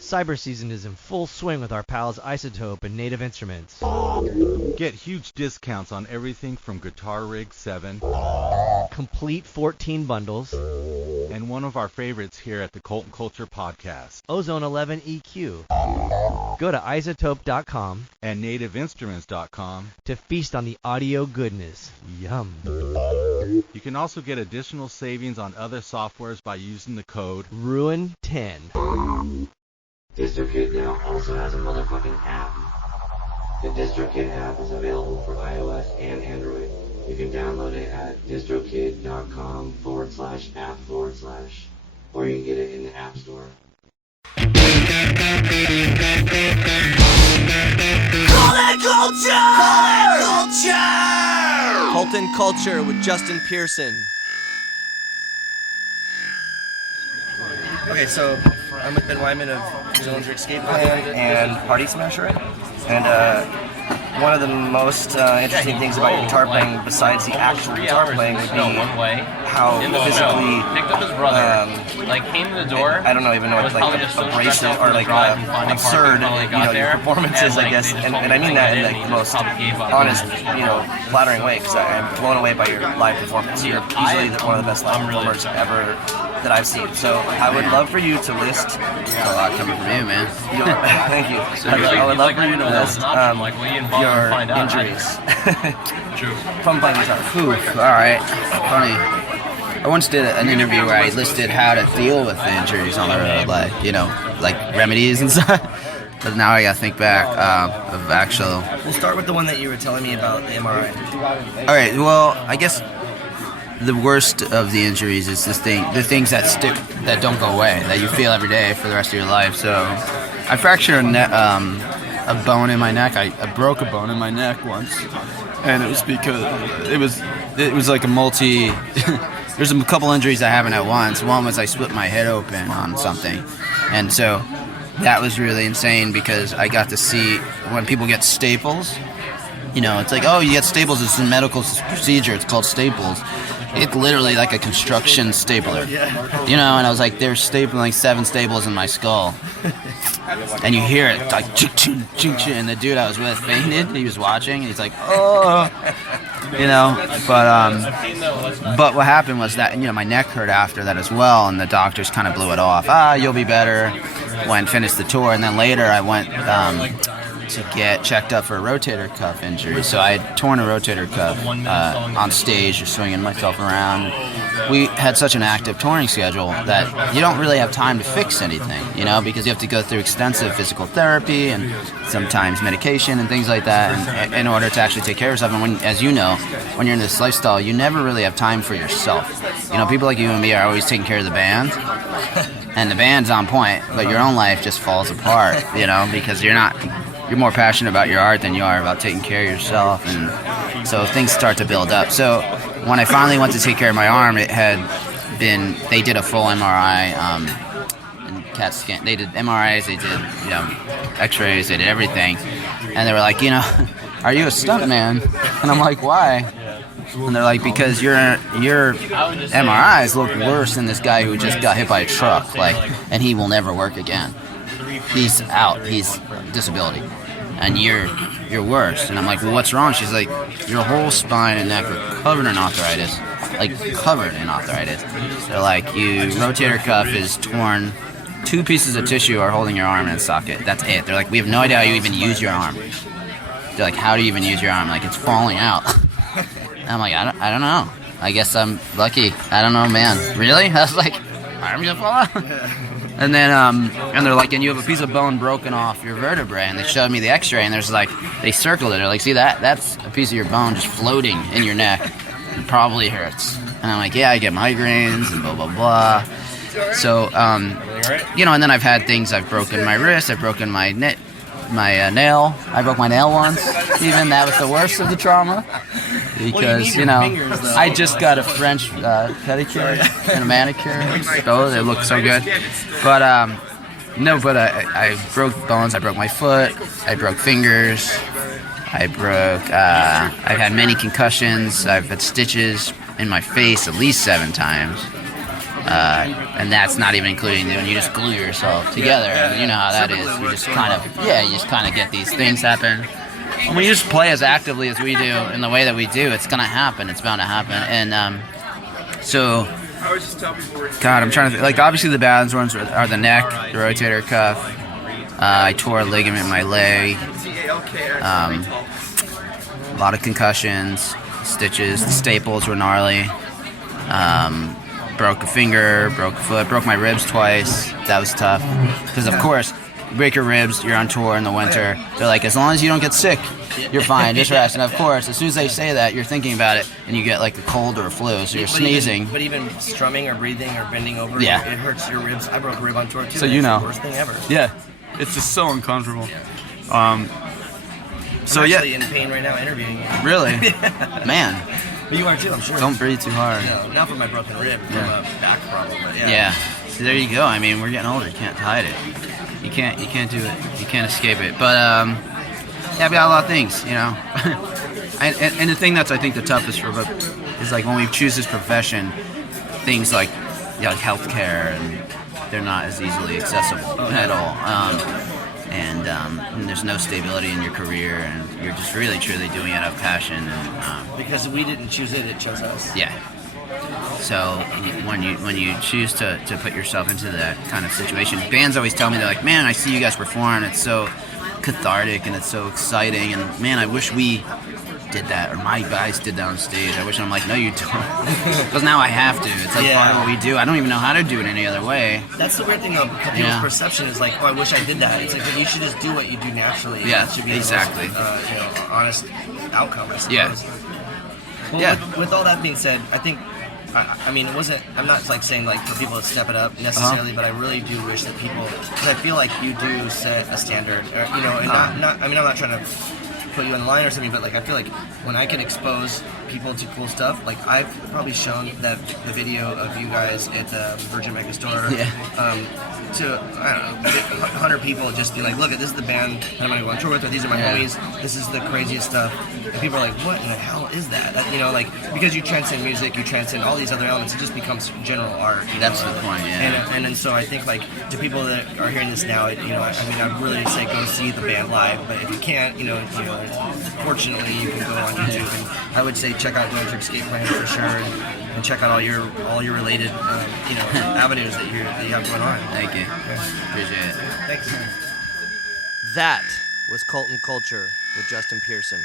Cyber season is in full swing with our pals Isotope and Native Instruments. Get huge discounts on everything from Guitar Rig 7, Complete 14 bundles, and one of our favorites here at the Cult and Culture Podcast, Ozone 11 EQ. Go to isotope.com and nativeinstruments.com to feast on the audio goodness. Yum. You can also get additional savings on other softwares by using the code RUIN10. DistroKid now also has a motherfucking app. The DistroKid app is available for iOS and Android. You can download it at distrokid.com/app/, or you can get it in the App Store. Call it culture! Call it culture! Cult and Culture with Justin Pearson. Okay, so I'm with Ben Weinman of Dillinger Escape Plan and Party Smasher. And one of the most interesting things about your guitar playing, besides the actual guitar playing, would be how physically came to the door. I don't know even know what like abrasive or like absurd, your performances, I guess, and I mean that in like the most honest, flattering way, because I'm blown away by your live performance. You're easily one of the best live performers ever that I've seen. So I would love for you to list. That's a lot coming from you, man. Thank you. I would love for you to list your injuries from playing guitar. Oof, all right. Funny. I once did an interview where I listed how to deal with the injuries on the road, like remedies and stuff. But now I gotta think back of actual. We'll start with the one that you were telling me about, the MRI. All right. Well, I guess the worst of the injuries is the things that stick, that don't go away, that you feel every day for the rest of your life. So I fractured a bone in my neck. I broke a bone in my neck once, and it was because it was like a multi. There's a couple injuries that happened at once. One was I split my head open on something, and so that was really insane because I got to see when people get staples. It's like, oh, you get staples. It's a medical procedure. It's called staples. It's literally like a construction stapler, and I was like, they're stapling 7 staples in my skull, and you hear it like, and the dude I was with fainted. He was watching, and he's like, oh, but what happened was that, my neck hurt after that as well, and the doctors kind of blew it off. You'll be better when finished the tour, and then later I went to get checked up for a rotator cuff injury. So I had torn a rotator cuff on stage, swinging myself around. We had such an active touring schedule that you don't really have time to fix anything, because you have to go through extensive physical therapy and sometimes medication and things like that in order to actually take care of yourself. And as you know, when you're in this lifestyle, you never really have time for yourself. People like you and me are always taking care of the band, and the band's on point, but your own life just falls apart, because you're more passionate about your art than you are about taking care of yourself, and so things start to build up. So when I finally went to take care of my arm, they did a full MRI, and CAT scan. They did MRIs, they did, X-rays, they did everything, and they were like, are you a stuntman? And I'm like, why? And they're like, because your MRIs look worse than this guy who just got hit by a truck, and he will never work again. He's out. He's disability. And you're worse. And I'm like, well, what's wrong? She's like, your whole spine and neck are covered in arthritis. They're like, your rotator cuff is torn. 2 pieces of tissue are holding your arm in a socket. That's it. They're like, we have no idea how you even use your arm. They're like, how do you even use your arm? Like, it's falling out. And I'm like, I don't know. I guess I'm lucky. I don't know, man. Really? I was like, my arm's gonna fall out? And then, and they're like, and you have a piece of bone broken off your vertebrae. And they showed me the X-ray, and there's like, they circled it. They're like, see that? That's a piece of your bone just floating in your neck. It probably hurts. And I'm like, yeah, I get migraines and blah, blah, blah. So, and then I've had things. I've broken my wrist. I've broken my nail. I broke my nail once. Even that was the worst of the trauma. Because, I just got a French pedicure and a manicure. Oh, they look so good. But, I broke bones. I broke my foot. I broke fingers. I've had many concussions. I've had stitches in my face at least 7 times. And that's not even including when you just glue yourself together. And you know how that is. You just kind of get these things happen. And when you just play as actively as we do in the way that we do, it's gonna happen. It's bound to happen. And so, God, I'm trying to think. Like, obviously the bad ones are the neck, the rotator cuff. I tore a ligament in my leg. A lot of concussions, stitches. The staples were gnarly. Broke a finger, broke a foot, broke my ribs twice. That was tough. Because, of course, you break your ribs, you're on tour in the winter. They're like, as long as you don't get sick, you're fine, just rest. And, of course, as soon as they say that, you're thinking about it, and you get, like, a cold or a flu, so you're sneezing. But even strumming or breathing or bending over, it hurts your ribs. I broke a rib on tour, too. So you know. It's the worst thing ever. Yeah. It's just so uncomfortable. I'm actually in pain right now interviewing you. Really? Man. But you are too, I'm sure. Don't breathe too hard. No, not for my broken rib, from a back problem. But yeah. So there you go. I mean, we're getting older. You can't hide it. You can't do it. You can't escape it. But we got a lot of things, you know. and the thing that's I think the toughest for is like when we choose this profession, things like healthcare, and they're not as easily accessible at all. And there's no stability in your career, and you're just really truly doing it out of passion. And because we didn't choose it, it chose us. Yeah. So when you choose to put yourself into that kind of situation, bands always tell me, they're like, man, I see you guys perform, it's so cathartic and it's so exciting, and man, I wish we did that, or my guys did that on stage. I wish. I'm like, no, you don't, because now I have to. It's like part of what we do. I don't even know how to do it any other way. That's the weird thing of people's perception is like, oh, I wish I did that. It's like, well, you should just do what you do naturally. Yeah, it should be exactly. The most, honest outcome, I suppose. Yeah. Well, with all that being said, I think, I mean, it wasn't, I'm not like saying like for people to step it up necessarily, but I really do wish that people, because I feel like you do set a standard, and not, I mean, I'm not trying to put you on the line or something, but like I feel like when I can expose people to cool stuff, like I've probably shown the video of you guys at the Virgin Megastore to, I don't know, 100 people, just be like, look, this is the band that I'm going to go on tour with, or these are my homies, this is the craziest stuff, and people are like, what in the hell is that? Like, because you transcend music, you transcend all these other elements, it just becomes general art. That's the point, And so I think, like, to people that are hearing this now, I mean, I really say go see the band live, but if you can't, fortunately you can go on YouTube, and I would say check out Road Trip Skate Plan for sure, and check out all your related avenues that you have going on. Thank you. Appreciate it. Thanks. That was Cult and Culture with Justin Pearson.